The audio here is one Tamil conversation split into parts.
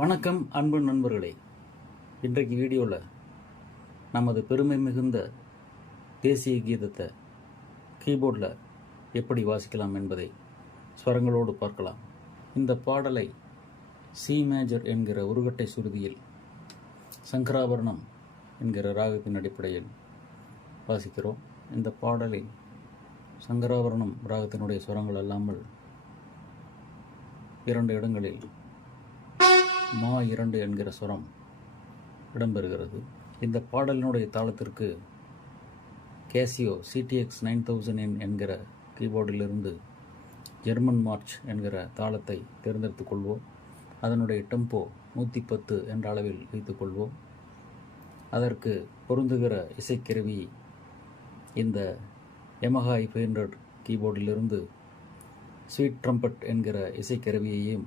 வணக்கம் அன்பு நண்பர்களே. இன்றைக்கு வீடியோவில் நமது பெருமை மிகுந்த தேசிய கீதத்தை கீபோர்டில் எப்படி வாசிக்கலாம் என்பதை ஸ்வரங்களோடு பார்க்கலாம். இந்த பாடலை சி மேஜர் என்கிற உருகட்டை சுருதியில் சங்கராபரணம் என்கிற ராகத்தின் அடிப்படையில் வாசிக்கிறோம். இந்த பாடலில் சங்கராபரணம் ராகத்தினுடைய ஸ்வரங்கள் அல்லாமல் 2 இடங்களில் மா 2 என்கிற ஸ்வரம் இடம்பெறுகிறது. இந்த பாடலினுடைய தாளத்திற்கு கேசியோ CTX 9000 என்கிற கீபோர்டிலிருந்து ஜெர்மன் மார்ச் என்கிற தாளத்தை தேர்ந்தெடுத்துக் கொள்வோம். அதனுடைய டெம்போ 110 என்ற அளவில் வைத்துக்கொள்வோம். அதற்கு பொருந்துகிற இசைக்கருவி இந்த Yamaha i500 கீபோர்டிலிருந்து ஸ்வீட் ட்ரம்பட் என்கிற இசைக்கருவியையும்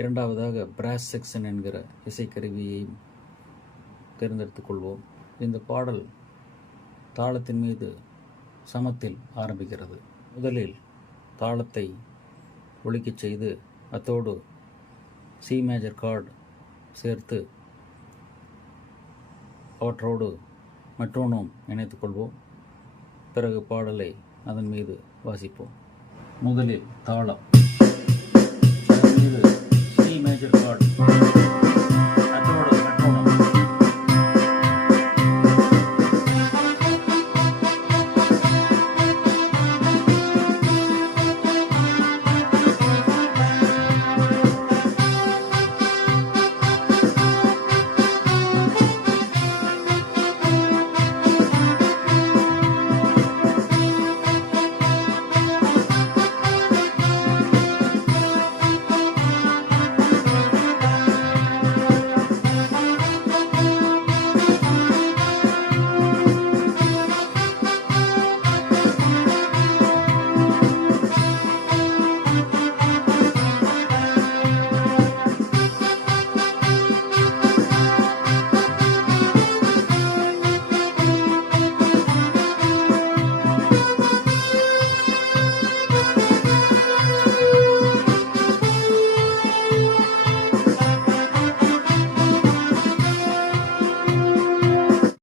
இரண்டாவதாக பிராஸ் செக்ஷன் என்கிற இசைக்கருவியையும் தேர்ந்தெடுத்துக் கொள்வோம். இந்த பாடல் தாளத்தின் மீது சமத்தில் ஆரம்பிக்கிறது. முதலில் தாளத்தை ஒலிக்கச் செய்து அத்தோடு சி மேஜர் கார்டு சேர்த்து அவற்றோடு மெட்ரோனோம் இணைத்துக்கொள்வோம். பிறகு பாடலை அதன் மீது வாசிப்போம். முதலில் தாளம், அதன் மீது சி மேஜர் கார்டு,